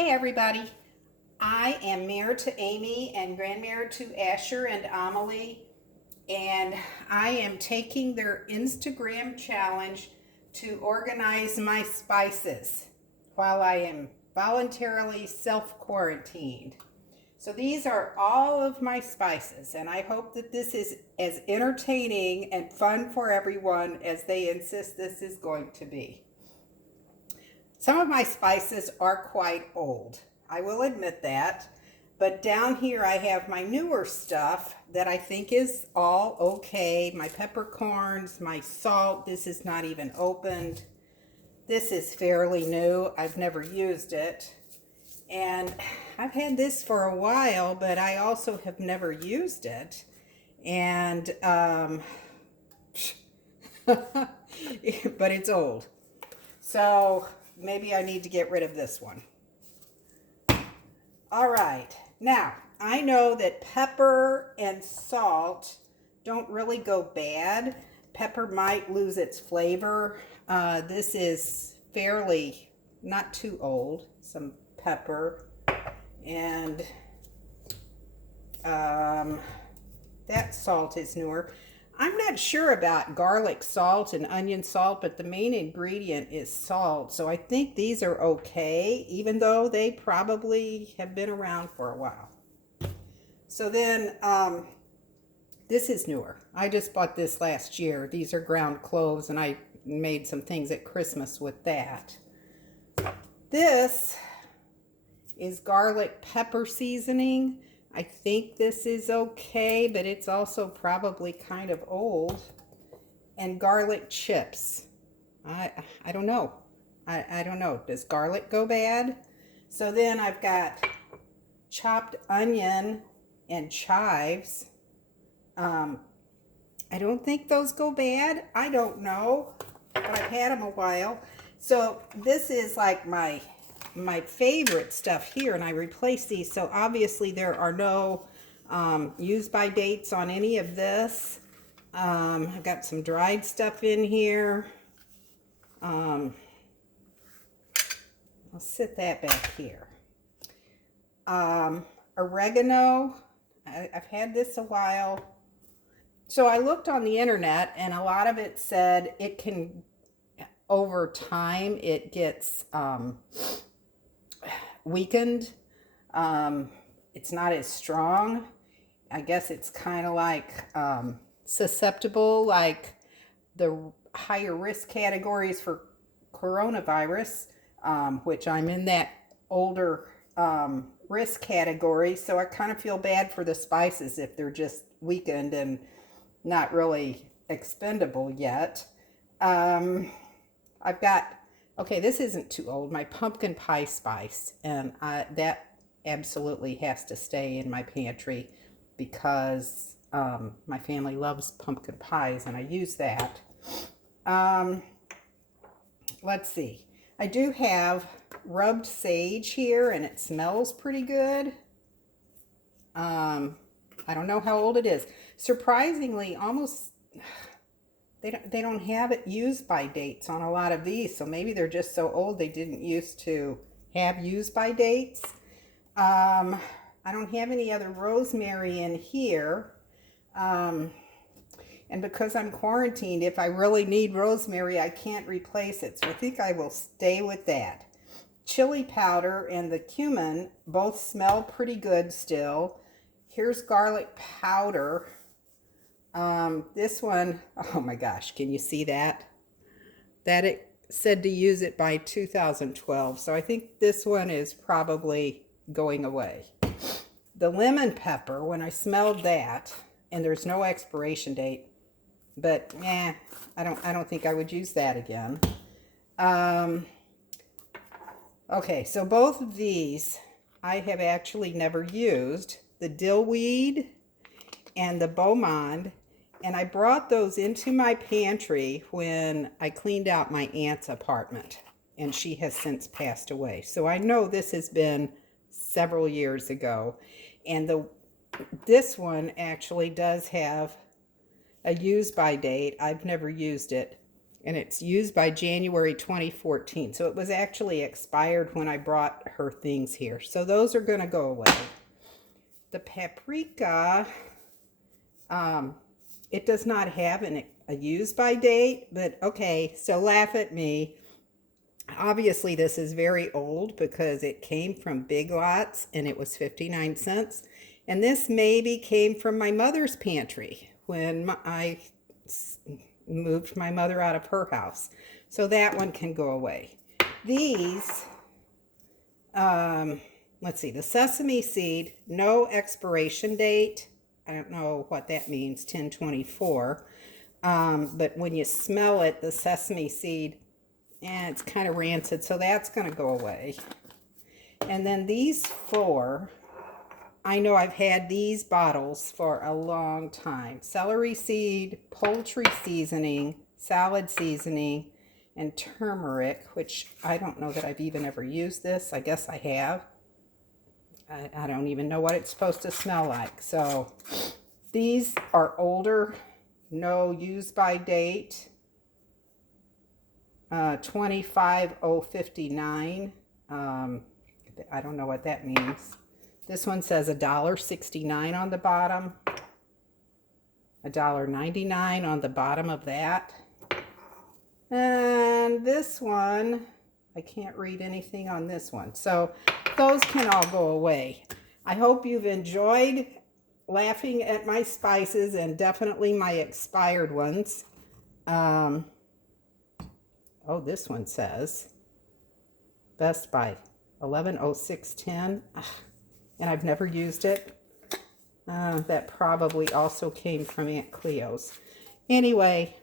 Hey everybody, I am Mayor to Amy and Grandmare to Asher and Amelie, and I am taking their Instagram challenge to organize my spices while I am voluntarily self-quarantined. So these are all of my spices, and I hope that this is as entertaining and fun for everyone as they insist this is going to be. Some of my spices are quite old, I will admit that, but down here I have my newer stuff that I think is all okay. My peppercorns, my salt, this is not even opened. This is fairly new, I've never used it. And I've had this for a while, but I also have never used it. And, but it's old. So maybe I need to get rid of this one. All right, now I know that pepper and salt don't really go bad. Pepper might lose its flavor. This is fairly not too old. Some pepper and that salt is newer. I'm not sure about garlic salt and onion salt, but the main ingredient is salt. So I think these are okay, even though they probably have been around for a while. So then, this is newer. I just bought this last year. These are ground cloves, and I made some things at Christmas with that. This is garlic pepper seasoning. I think this is okay, but it's also probably kind of old. And garlic chips. I don't know. I don't know. Does garlic go bad? So then I've got chopped onion and chives. I don't think those go bad. I don't know, but I've had them a while. So this is like my favorite stuff here, and I replaced these. So obviously there are no use by dates on any of this. I've got some dried stuff in here. I'll sit that back here. Oregano, I've had this a while. So I looked on the internet, and a lot of it said it can, over time, it gets weakened. It's not as strong. I guess it's kind of like susceptible, like the higher risk categories for coronavirus, which I'm in that older risk category. So I kind of feel bad for the spices if they're just weakened and not really expendable yet. I've got, okay, this isn't too old, my pumpkin pie spice, and that absolutely has to stay in my pantry because my family loves pumpkin pies, and I use that. Let's see. I do have rubbed sage here, and it smells pretty good. I don't know how old it is. Surprisingly, almost... They don't have it used by dates on a lot of these, so maybe they're just so old they didn't used to have used by dates. I don't have any other rosemary in here. And because I'm quarantined, if I really need rosemary, I can't replace it. So I think I will stay with that. Chili powder and the cumin both smell pretty good still. Here's garlic powder. This one, oh my gosh, can you see that? That it said to use it by 2012. So I think this one is probably going away. The lemon pepper, when I smelled that, and there's no expiration date, but I don't think I would use that again. Okay, so both of these I have actually never used. The dillweed and the Beaumont. And I brought those into my pantry when I cleaned out my aunt's apartment, and she has since passed away. So I know this has been several years ago. And this one actually does have a use by date. I've never used it. and it's used by January 2014. So it was actually expired when I brought her things here. So those are going to go away. The paprika, it does not have a use by date, but okay, so laugh at me. Obviously, this is very old because it came from Big Lots and it was 59 cents. And this maybe came from my mother's pantry when I moved my mother out of her house. So that one can go away. These, let's see, the sesame seed, no expiration date. I don't know what that means, 10/24. But when you smell it, the sesame seed, and it's kind of rancid, so that's going to go away. And then these four, I know I've had these bottles for a long time. Celery seed, poultry seasoning, salad seasoning, and turmeric, which I don't know that I've even ever used this. I guess I have. I don't even know what it's supposed to smell like. So these are older, no use by date. 25059. I don't know what that means. This one says $1.69 on the bottom, $1.99 on the bottom of that. And this one, I can't read anything on this one. So those can all go away. I hope you've enjoyed laughing at my spices and definitely my expired ones. Oh, this one says Best Buy 11/06/10, and I've never used it. That probably also came from Aunt Cleo's. Anyway,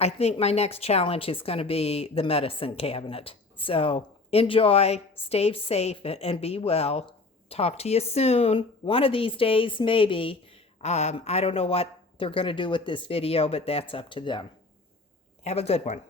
I think my next challenge is going to be the medicine cabinet. So enjoy, stay safe, and be well. Talk to you soon. One of these days, maybe. I don't know what they're going to do with this video, but that's up to them. Have a good one.